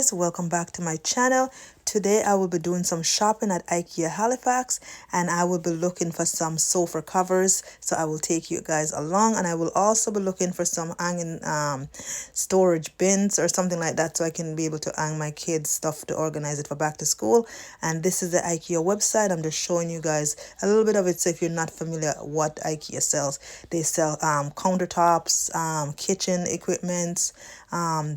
guys, welcome back to my channel. Today I will be doing some shopping at Ikea Halifax, and I will be looking for some sofa covers, so I will take you guys along. And I will also be looking for some hanging storage bins or something like that, so I can be able to hang my kids stuff to organize it for back to school. And this is the Ikea website. I'm just showing you guys a little bit of it, so if you're not familiar what Ikea sells, they sell countertops, kitchen equipment,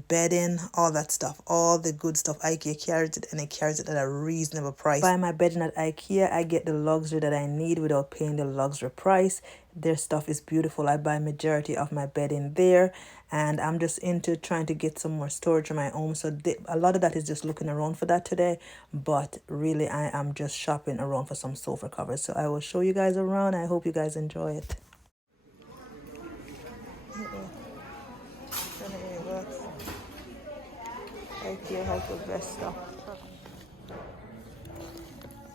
bedding, all that stuff, all the good stuff. Ikea carries it, and it carries it at a reasonable price. Buy my bedding at Ikea, I get the luxury that I need without paying the luxury price. Their stuff is beautiful. I buy majority of my bedding there, and I'm just into trying to get some more storage in my home, so a lot of that is just looking around for that today. But really, I am just shopping around for some sofa covers, so I will show you guys around. I hope you guys enjoy it. Ikea has the best stuff.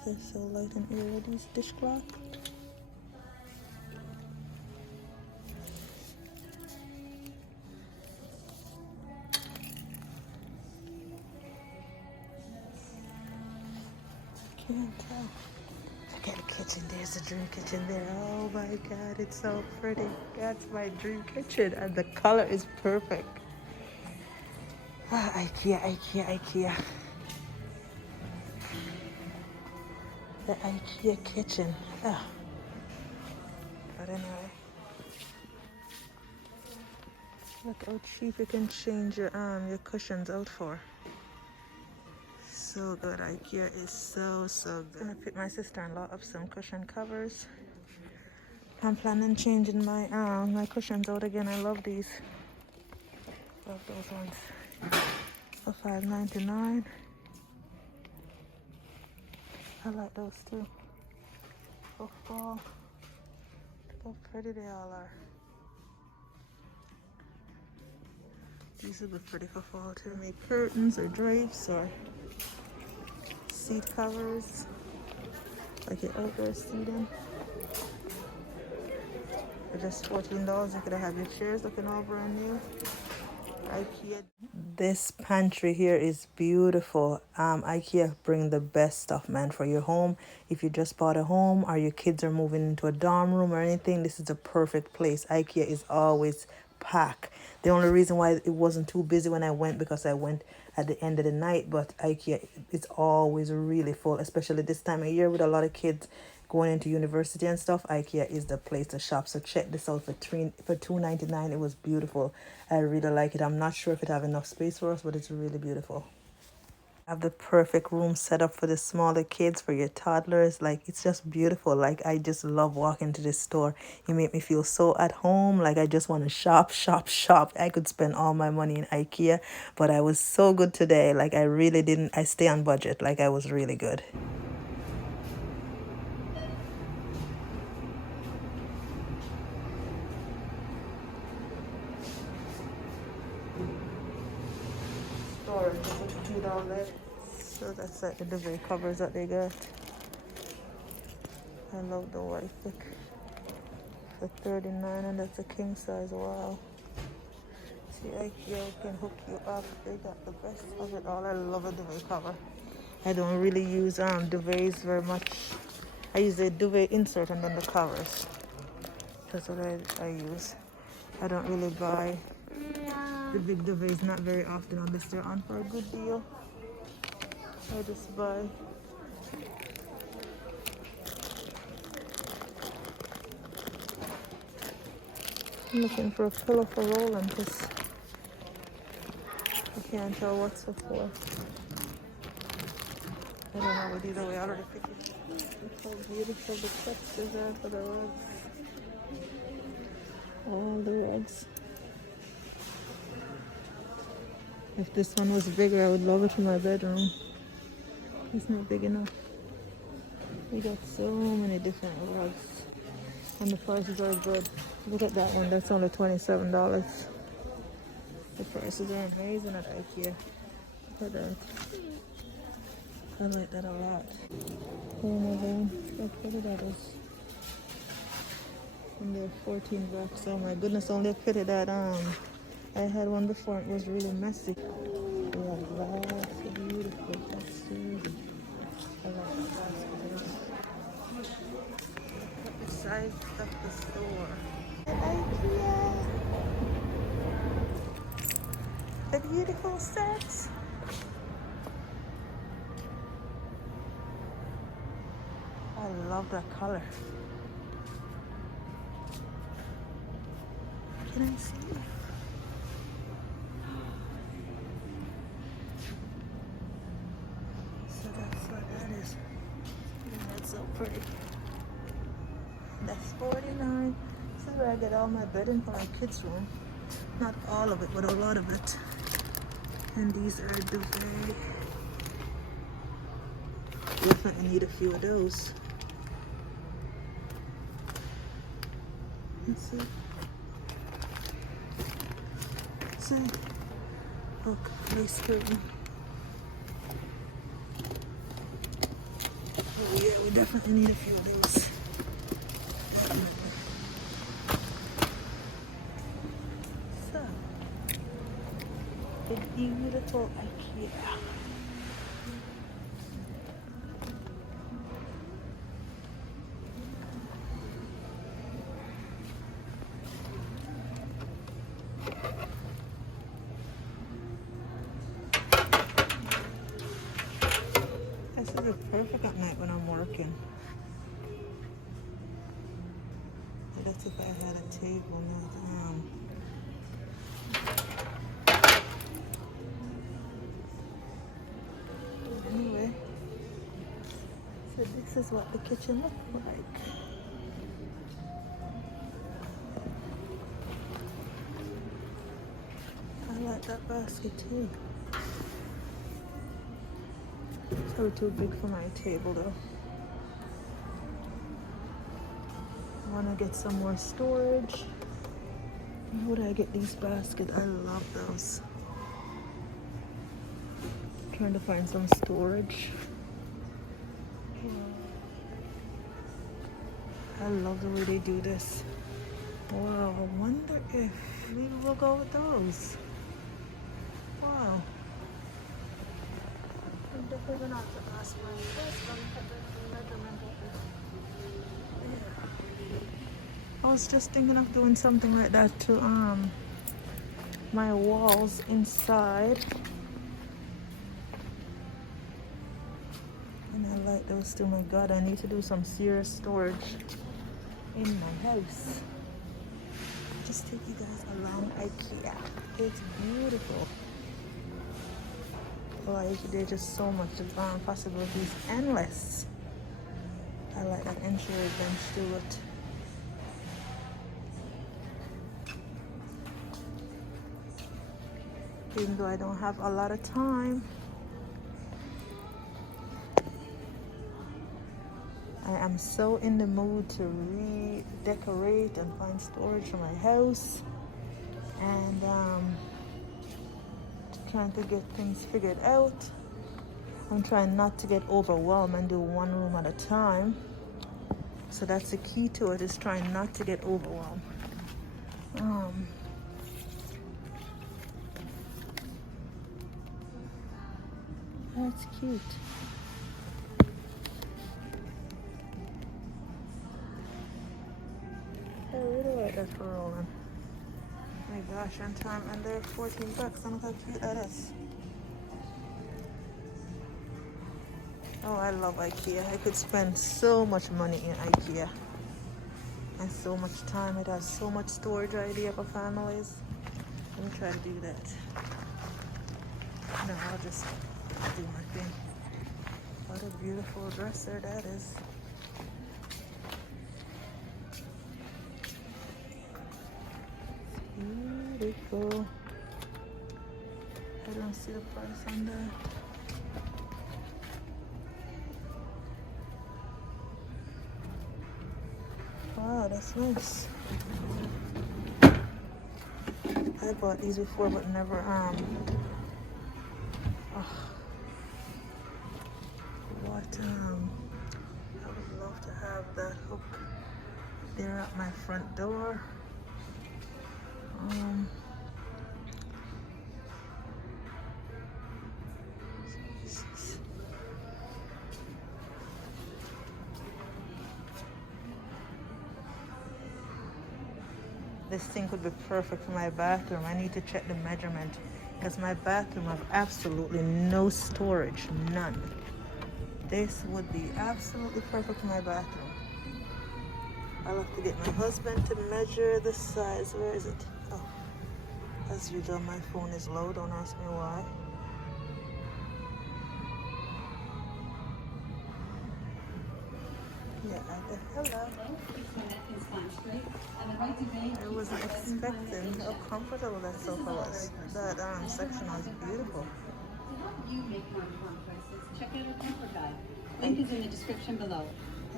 They're so light and airy, these dishcloth. Can't tell. Look at the kitchen. There's the dream kitchen there. Oh my god, it's so pretty. That's my dream kitchen, and the color is perfect. Ah, Ikea. The Ikea kitchen. Ah. But anyway, look how cheap you can change your cushions out for. So good. Ikea is so good. I'm gonna pick my sister-in-law up some cushion covers. I'm planning changing my my cushions out again. I love these. Love those ones. For $5.99. I like those too. For fall. Look how pretty they all are. These will be pretty for fall too. Make curtains or drapes or seat covers, like your outdoor seating. For just $14, you could have your chairs looking all brand new. Ikea. This pantry here is beautiful. Ikea bring the best stuff, man, for your home. If you just bought a home or your kids are moving into a dorm room or anything, this is the perfect place. Ikea is always packed. The only reason why it wasn't too busy when I went, because I went at the end of the night, but Ikea is always really full, especially this time of year with a lot of kids going into university and stuff. Ikea is the place to shop. So check this out for $2.99. It was beautiful. I really like it. I'm not sure if it have enough space for us, but it's really beautiful. Have the perfect room set up for the smaller kids, for your toddlers. Like, it's just beautiful. Like, I just love walking to this store. You make me feel so at home. Like, I just want to shop. I could spend all my money in Ikea, but I was so good today. Like, I stay on budget. Like, I was really good. Storage, so that's like the duvet covers that they got. I love the white thick for $39, and that's a king size. Wow. See, Ikea can hook you up. They got the best of it all. I love a duvet cover. I don't really use duvets very much. I use a duvet insert and then the covers. That's what I use. I don't really buy the big duvets, not very often, unless they're on for a good deal. I just buy I'm looking for a pillow for rolling, because I can't tell what's it for. I don't know, but either way I already picked it. Look how beautiful the textures are for the rugs. All the rugs. If this one was bigger, I would love it for my bedroom. It's not big enough. We got so many different rugs, and the prices are good. Look at that one, that's only $27. The prices are amazing at Ikea. Look at that. I like that a lot. Oh my god, how pretty that is. And they're $14. Oh my goodness, only a pity that I had one before, it was really messy. We have that. a beautiful set. I love that color. Can I see? So that's what that is. And that's so pretty. That's $49. This is where I get all my bedding for my kids' room. Not all of it, but a lot of it. And these are duvet. Definitely need a few of those. Let's see. See. Look, nice curtain. Oh yeah, we definitely need a few of those. So, a beautiful Ikea. This is perfect at night when I'm working. That's if I had a table, not Anyway, so this is what the kitchen looks like. I like that basket too. It's probably too big for my table though. I want to get some more storage. Where would I get these baskets? I love those. Trying to find some storage. I love the way they do this. Wow, I wonder if we will go with those. Wow. I'm definitely gonna have to ask my husband for the measurement of it. I was just thinking of doing something like that to my walls inside. And I like those too. My God, I need to do some serious storage in my house. Just take you guys along Ikea. It's beautiful. Like there's just so much possibilities, endless. I like that entry bench to it. Even though I don't have a lot of time, I am so in the mood to redecorate and find storage for my house, and trying to get things figured out. I'm trying not to get overwhelmed and do one room at a time. So that's the key to it, is trying not to get overwhelmed. That's cute. I really like that for rolling. My gosh, on time, and they're $14. Look how cute that is. Oh, I love Ikea. I could spend so much money in Ikea and so much time. It has so much storage idea for families. Let me try to do that. No, I'll just do my thing. What a beautiful dresser that is. Beautiful. I don't see the price on there. Wow, that's nice. I bought these before, but never I would love to have that hook there at my front door. This thing could be perfect for my bathroom. I need to check the measurement. because my bathroom have absolutely no storage, none. This would be absolutely perfect for my bathroom. I'll have to get my husband to measure the size. Where is it? Oh, as usual, my phone is low. Don't ask me why. Yeah, hello. I wasn't expecting how comfortable that sofa was. That section was beautiful. To help you make more informed choices, check out our comfort guide. Link is in the description below.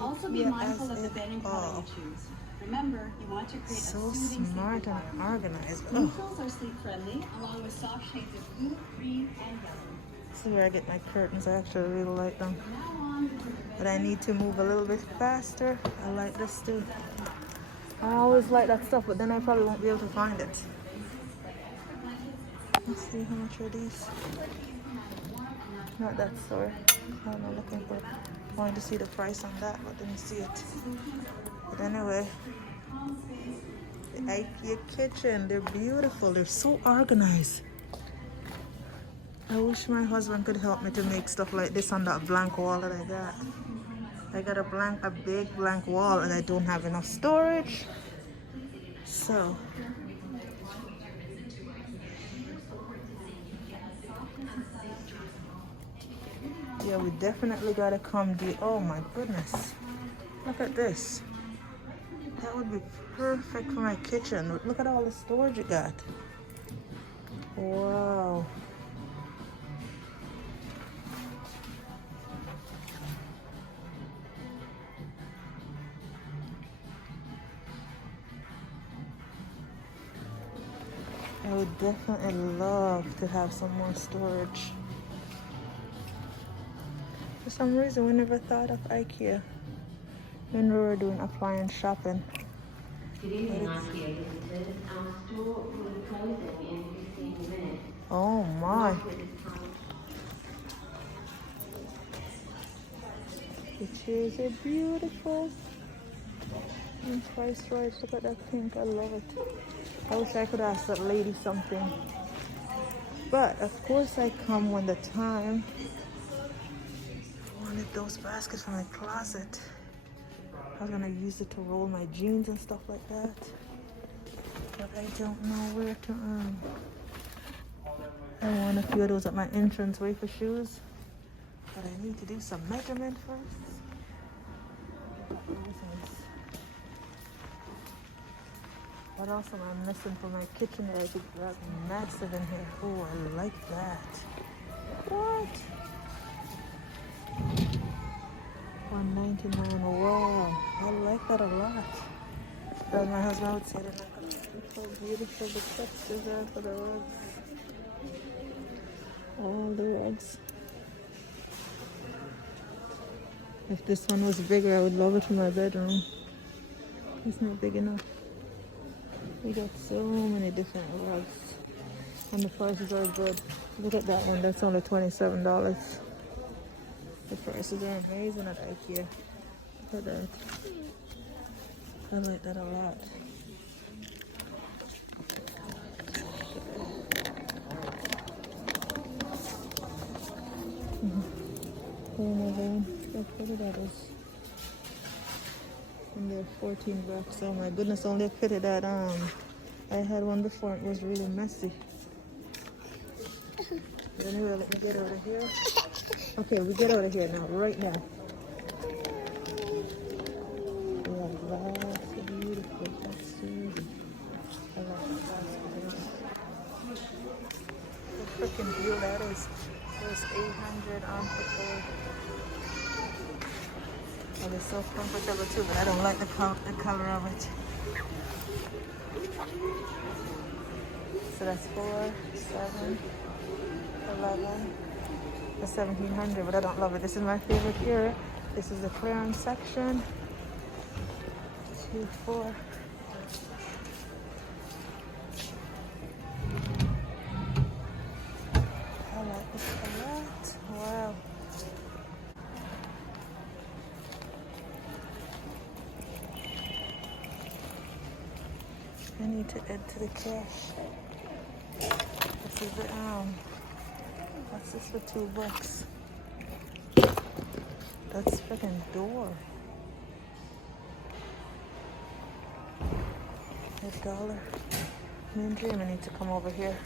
Also be mindful of the bedding color you choose. Remember, you want to create a soothing smart sleep and organized. Neutrals are sleep friendly, along with soft shades of blue, green, and yellow. This is where I get my curtains. I actually really like them. But I need to move a little bit faster. I like this too. I always like that stuff, but then I probably won't be able to find it. Let's see how much are these. Not that store. I'm looking for. Wanted to see the price on that, but didn't see it. But anyway, the IKEA kitchen. They're beautiful. They're so organized. I wish my husband could help me to make stuff like this on that blank wall that I got. I got a big blank wall, and I don't have enough storage. So yeah, we definitely gotta come do. Oh my goodness, look at this. That would be perfect for my kitchen. Look at all the storage it got. Wow. I would definitely love to have some more storage. For some reason, we never thought of IKEA when we were doing appliance shopping. Good evening, IKEA visitors. Our store will be closing in 15 minutes. Oh my. The chairs are beautiful. And price right. Look at that pink. I love it. I wish I could ask that lady something. But of course I come when the time. I wanted those baskets for my closet. I was gonna use it to roll my jeans and stuff like that. But I don't know where to I want a few of those at my entrance way for shoes. But I need to do some measurement first. What else am I missing for my kitchen that I could grab massive in here? Oh, I like that. What? $199. Wow, I like that a lot. But my husband would say they're not gonna be so beautiful. The textures are for the rugs. All the rugs. If this one was bigger, I would love it for my bedroom. It's not big enough. We got so many different rugs. And the prices are good. Look at that one. That's only $27. The prices are amazing at IKEA. Look at that. I like that a lot. Look at that is. And they're $14. Oh my goodness, only fitted that I had one before, it was really messy. Anyway, let me get out of here. Okay, we get out of here now, right now. We have lots of beautiful textures. I like that. The freaking view that is. There's 800 on for and it's so comfortable too, but I don't like the color of it. So that's 4, 7, 11, that's 1700, but I don't love it. This is my favorite here. This is the clearance section. 2, 4. I like this a lot. Wow. I need to add to the cash. Let's This is the what's this for $2? That's freaking door. $1. Me and Dream need to come over here.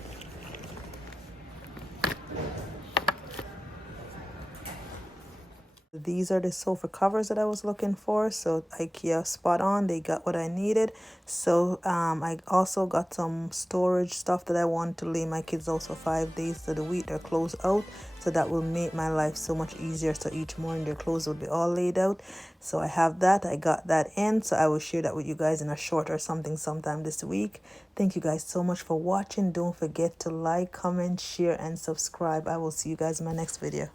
These are the sofa covers that I was looking for. So Ikea spot on. They got what I needed. So I also got some storage stuff that I want to lay my kids out for 5 days of the week. They're closed out. So that will make my life so much easier. So each morning their clothes will be all laid out. So I have that. I got that in. So I will share that with you guys in a short or something sometime this week. Thank you guys so much for watching. Don't forget to like, comment, share, and subscribe. I will see you guys in my next video.